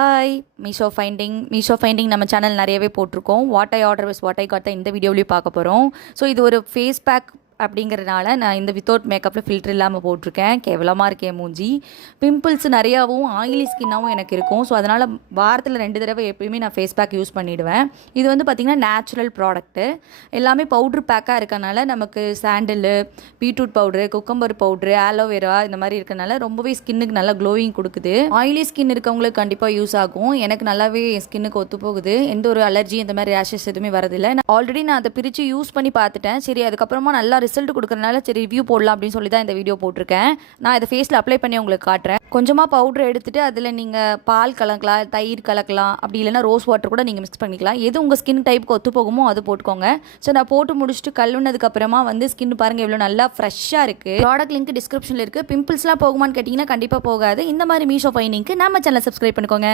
Hi Meesho finding நம்ம channel நிறையவே போட்டிருக்கோம். What I order vs what I got தான் இந்த வீடியோவிலையும் பார்க்க போகிறோம். ஸோ இது ஒரு ஃபேஸ் பேக் அப்படிங்கிறதுனால நான் இந்த வித்தவுட் மேக்கப்பில் ஃபில்டர் இல்லாமல் போட்டிருக்கேன். கேவலமாக இருக்கேன் மூஞ்சி. பிம்பிள்ஸ் நிறையாவும் ஆயிலி ஸ்கின்னாகவும் எனக்கு இருக்கும். ஸோ அதனால் வாரத்தில் 2 தடவை எப்பயுமே நான் ஃபேஸ் பேக் யூஸ் பண்ணிவிடுவேன். இது வந்து பார்த்திங்கன்னா நேச்சுரல் ப்ராடக்ட்டு. எல்லாமே பவுட்ரு பேக்காக இருக்கனால நமக்கு சாண்டிலு, beetroot powder, cucumber powder, aloe vera இந்த மாதிரி இருக்கனால ரொம்பவே ஸ்கின்னுக்கு நல்லா க்ளோயிங் கொடுக்குது. ஆயிலி ஸ்கின் இருக்கவங்களுக்கு கண்டிப்பாக யூஸ் ஆகும். எனக்கு நல்லாவே என் ஸ்கின்னுக்கு ஒத்து போகுது. எந்த ஒரு அலர்ஜி இந்த மாதிரி ரேஷஸ் எதுவுமே வரதில்லை. ஆல்ரெடி நான் அதை பிரித்து யூஸ் பண்ணி பார்த்துட்டேன். சரி, அதுக்கப்புறமா நல்லா ரிசல்ட் கொடுக்கறனால சரி ரிவ்யூ போடலாம் அப்படின்னு சொல்லி தான் இந்த வீடியோ போட்டிருக்கேன். நான் இதை ஃபேஸில் அப்ளை பண்ணி உங்களுக்கு காட்டுறேன். கொஞ்சமாக பவுடர் எடுத்துகிட்டு அதில் நீங்கள் பால் கலக்கலாம், தயிர் கலக்கலாம், அப்படி இல்லைனா ரோஸ் வாட்டர் கூட நீங்கள் மிக்ஸ் பண்ணிக்கலாம். எது உங்கள் ஸ்கின் டைப்புக்கு ஒத்து போகுமோ அது போட்டுக்கோங்க. ஸோ நான் போட்டு முடிச்சுட்டு கழுவுனதுக்கப்புறமா வந்து ஸ்கின் பாருங்கள் எவ்வளோ நல்லா ஃப்ரெஷ்ஷாக இருக்குது. ப்ராடக்ட் லிங்க் டிஸ்கிரிப்ஷனில் இருக்குது. பிம்பிள்ஸ்லாம் போகுமான்னு கேட்டிங்கன்னா கண்டிப்பாக போகாது. இந்த மாதிரி மீஷோ ஃபைண்டிங்க்கு நம்ம சேனலை சப்ஸ்கிரைப் பண்ணிக்கோங்க.